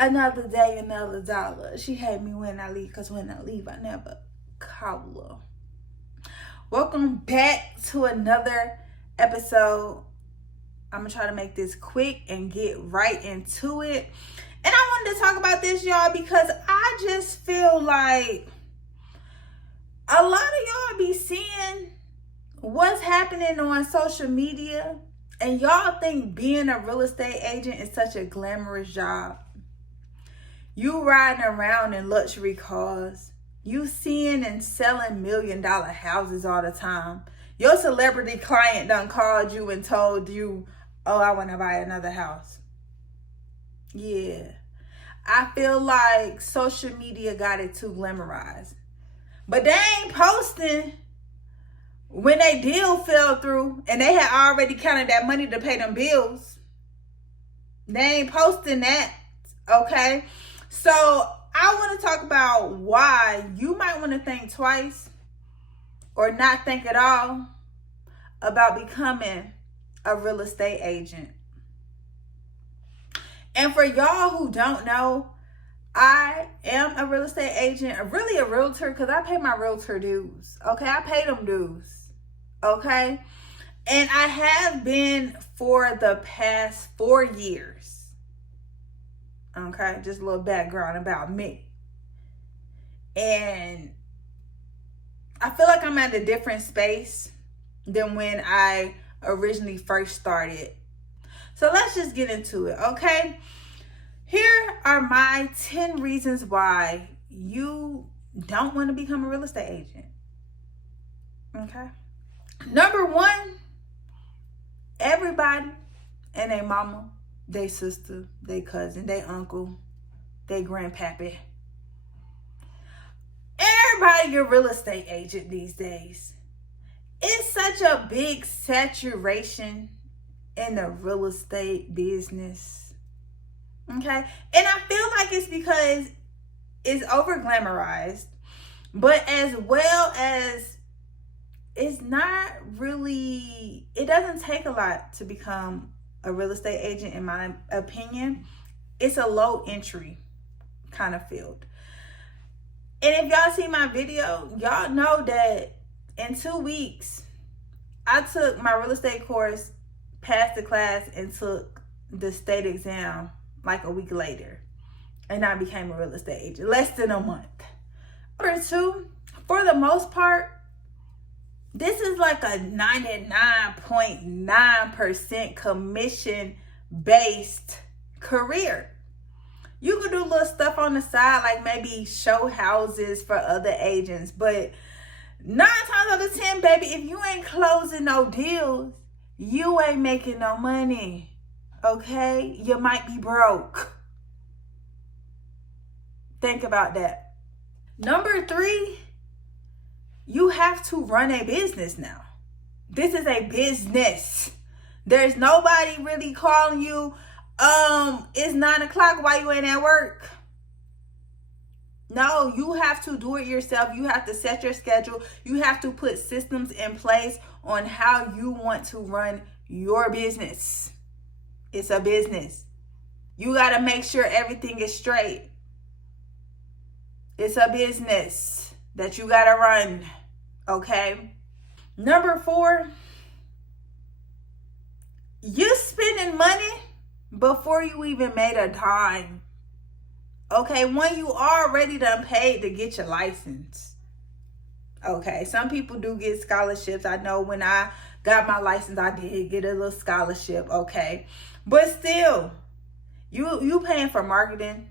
Another day, another dollar. She hate me when I leave, because when I leave, I never call her. Welcome back to another episode. I'm going to try to make this quick and get right into it. And I wanted to talk about this, y'all, because I just feel like a lot of y'all be seeing what's happening on social media, and y'all think being a real estate agent is such a glamorous job. You riding around in luxury cars. You seeing and selling $1 million houses all the time. Your celebrity client done called you and told you, oh, I want to buy another house. Yeah. I feel like social media got it too glamorized. But they ain't posting when their deal fell through and they had already counted that money to pay them bills. They ain't posting that, okay? So I want to talk about why you might want to think twice or not think at all about becoming a real estate agent. And for y'all who don't know, I am a real estate agent, really a realtor, because I pay my realtor dues. Okay, I pay them dues. Okay, and I have been for the past 4 years. Okay, just a little background about me. And I feel like I'm at a different space than when I originally first started. So let's just get into it, okay? Here are my 10 reasons why you don't want to become a real estate agent. Okay? Number 1, everybody and their mama, their sister, their cousin, their uncle, their grandpappy. Everybody a real estate agent these days. It's such a big saturation in the real estate business. Okay? And I feel like it's because it's over glamorized, but as well as it's not really, it doesn't take a lot to become a real estate agent, in my opinion. It's a low entry kind of field. And if y'all see my video, y'all know that in 2 weeks, I took my real estate course, passed the class, and took the state exam like a week later. And I became a real estate agent, less than a month. Number 2, for the most part, this is like a 99.9% commission-based career. You could do little stuff on the side, like maybe show houses for other agents. But 9 times out of 10, baby, if you ain't closing no deals, you ain't making no money. Okay? You might be broke. Think about that. Number 3, you have to run a business now. This is a business. There's nobody really calling you, it's 9 o'clock, why you ain't at work? No, you have to do it yourself. You have to set your schedule. You have to put systems in place on how you want to run your business. It's a business. You got to make sure everything is straight. It's a business that you got to run. Okay? Number 4, you spending money before you even made a dime. Okay? When you already done paid to get your license. Okay? Some people do get scholarships. I know when I got my license, I did get a little scholarship. Okay? But still, you paying for marketing.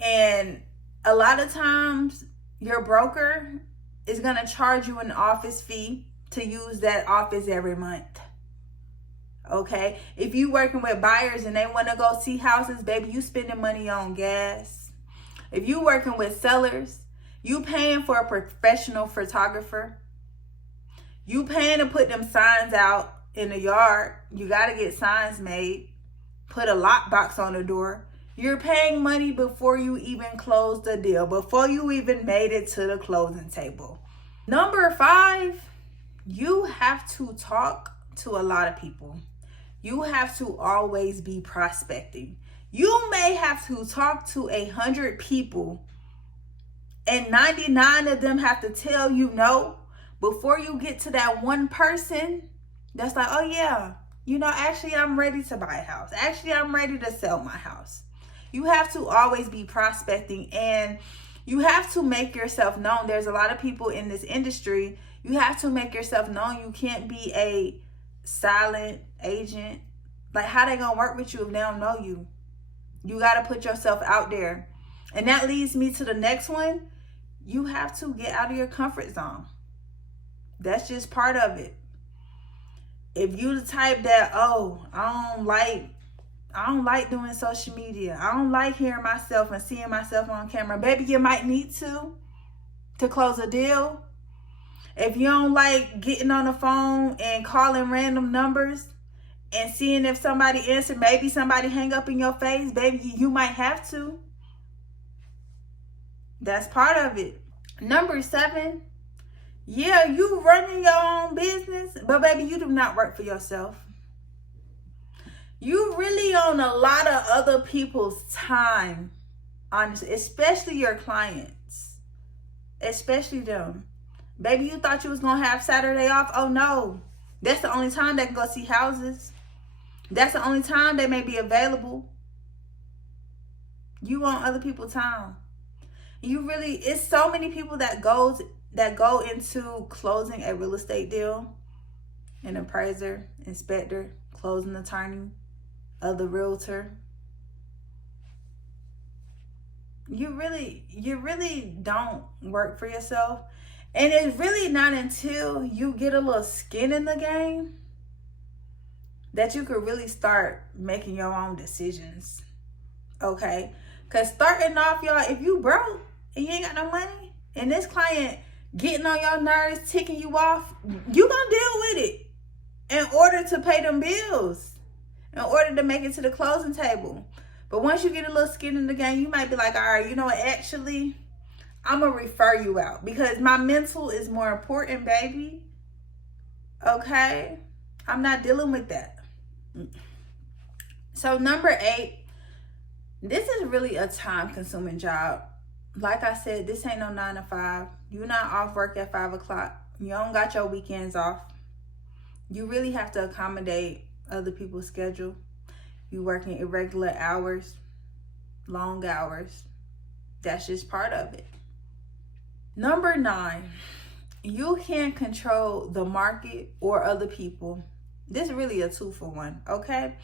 And a lot of times, your broker is going to charge you an office fee to use that office every month. Okay? If you working with buyers and they want to go see houses, baby, you spending money on gas. If you working with sellers, you paying for a professional photographer. You paying to put them signs out in the yard. You got to get signs made. Put a lockbox on the door. You're paying money before you even close the deal, before you even made it to the closing table. Number 5, you have to talk to a lot of people. You have to always be prospecting. You may have to talk to 100 people and 99 of them have to tell you no before you get to that one person that's like, oh yeah, actually I'm ready to buy a house. Actually, I'm ready to sell my house. You have to always be prospecting, and you have to make yourself known. There's a lot of people in this industry. You have to make yourself known. You can't be a silent agent. Like, how they gonna work with you if they don't know you? You got to put yourself out there. And that leads me to the next one. You have to get out of your comfort zone. That's just part of it. If you the type that, oh, I don't like doing social media. I don't like hearing myself and seeing myself on camera. Baby, you might need to close a deal. If you don't like getting on the phone and calling random numbers and seeing if somebody answer, maybe somebody hang up in your face, baby, you might have to. That's part of it. Number 7, yeah, you running your own business, but baby, you do not work for yourself. You really own a lot of other people's time, honestly, especially your clients, especially them. Baby, you thought you was going to have Saturday off? Oh no, that's the only time they can go see houses. That's the only time they may be available. You own other people's time. It's so many people that go into closing a real estate deal, an appraiser, inspector, closing attorney, other realtor. You really don't work for yourself. And it's really not until you get a little skin in the game that you could really start making your own decisions. Okay? Because starting off, y'all, if you broke and you ain't got no money, and this client getting on your nerves, ticking you off, you gonna deal with it in order to pay them bills, in order to make it to the closing table. But once you get a little skin in the game, you might be like, all right, you know what, actually, I'm gonna refer you out because my mental is more important, baby. Okay? I'm not dealing with that. So number 8, this is really a time-consuming job. Like I said, this ain't no 9 to 5. You're not off work at 5 o'clock. You don't got your weekends off. You really have to accommodate other people's schedule. You working irregular hours, long hours. That's just part of it. Number 9, you can't control the market or other people. This is really a 2-for-1, okay?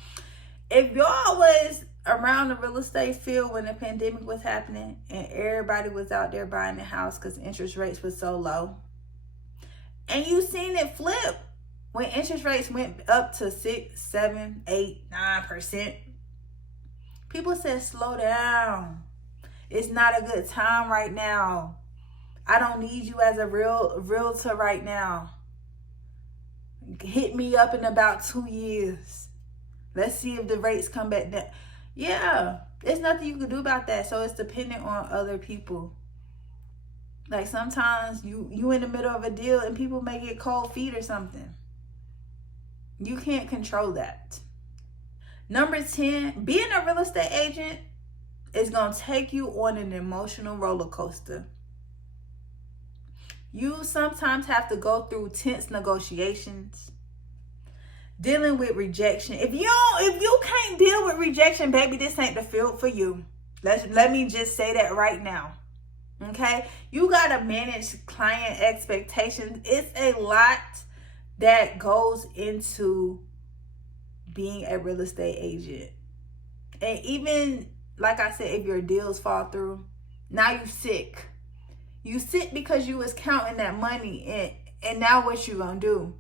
If y'all was around the real estate field when the pandemic was happening and everybody was out there buying a house because interest rates were so low, and you seen it flip when interest rates went up to 6, 7, 8, 9%, people said, slow down. It's not a good time right now. I don't need you as a realtor right now. Hit me up in about 2 years. Let's see if the rates come back down. Yeah, there's nothing you can do about that. So it's dependent on other people. Like sometimes you in the middle of a deal and people may get cold feet or something. You can't control that. Number 10, being a real estate agent is going to take you on an emotional roller coaster. You sometimes have to go through tense negotiations, dealing with rejection. If you can't deal with rejection, baby, this ain't the field for you. Let me just say that right now. Okay? You got to manage client expectations. It's a lot that goes into being a real estate agent. And even, like I said, if your deals fall through, now you sick. You sick because you was counting that money, and now what you gonna do?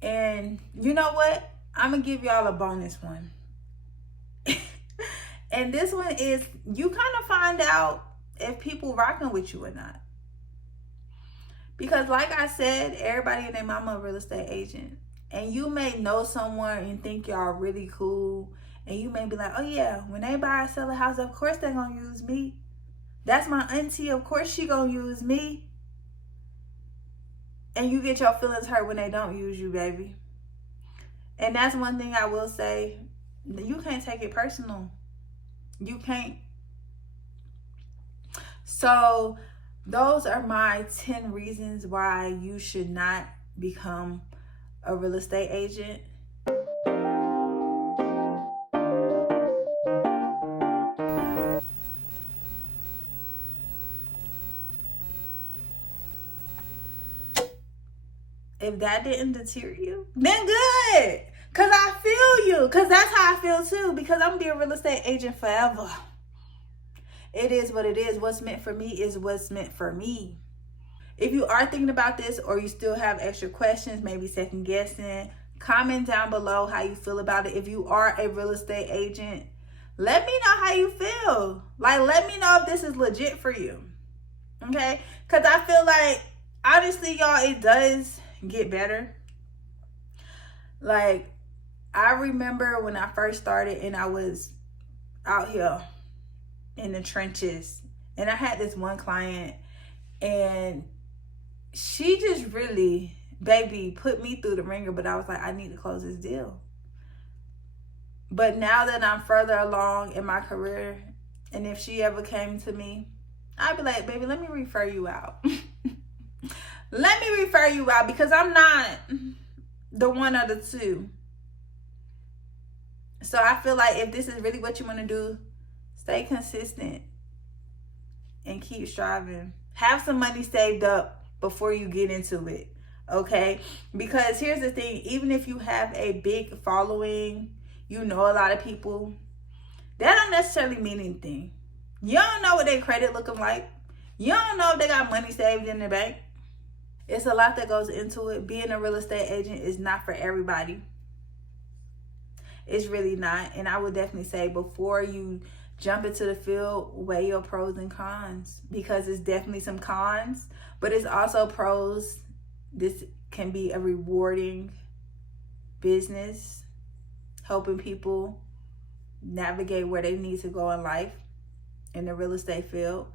And you know what? I'm gonna give y'all a bonus one. And this one is, you kind of find out if people rocking with you or not. Because like I said, everybody and their mama a real estate agent. And you may know someone and think y'all really cool. And you may be like, oh yeah, when they buy or sell a house, of course they're gonna use me. That's my auntie, of course she gonna use me. And you get your feelings hurt when they don't use you, baby. And that's one thing I will say. You can't take it personal. You can't. So those are my 10 reasons why you should not become a real estate agent. If that didn't deter you, then good. Because I feel you. Because that's how I feel too. Because I'm going to be a real estate agent forever. It is what it is. What's meant for me is what's meant for me. If you are thinking about this or you still have extra questions, maybe second guessing, comment down below how you feel about it. If you are a real estate agent, let me know how you feel. Like, let me know if this is legit for you. Okay? Because I feel like, honestly, y'all, it does get better. Like, I remember when I first started and I was out here in the trenches, and I had this one client, and she just really, baby, put me through the ringer, but I was like, I need to close this deal. But now that I'm further along in my career, and if she ever came to me, I'd be like, baby, let me refer you out. Let me refer you out, because I'm not the one of the two. So I feel like if this is really what you want to do, stay consistent and keep striving. Have some money saved up before you get into it, okay? Because here's the thing, even if you have a big following, you know a lot of people, that don't necessarily mean anything. You don't know what their credit looking like. You don't know if they got money saved in the bank. It's a lot that goes into it. Being a real estate agent is not for everybody. It's really not. And I would definitely say, before you jump into the field, weigh your pros and cons, because it's definitely some cons, but it's also pros. This can be a rewarding business, helping people navigate where they need to go in life in the real estate field.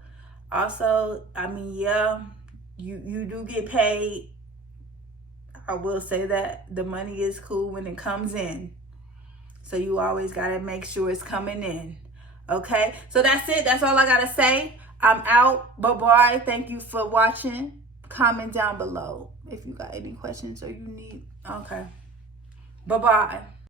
Also, I mean, yeah, you do get paid. I will say that the money is cool when it comes in. So you always got to make sure it's coming in. Okay? So that's it. That's all I got to say. I'm out. Bye-bye. Thank you for watching. Comment down below if you got any questions or you need. Okay. Bye-bye.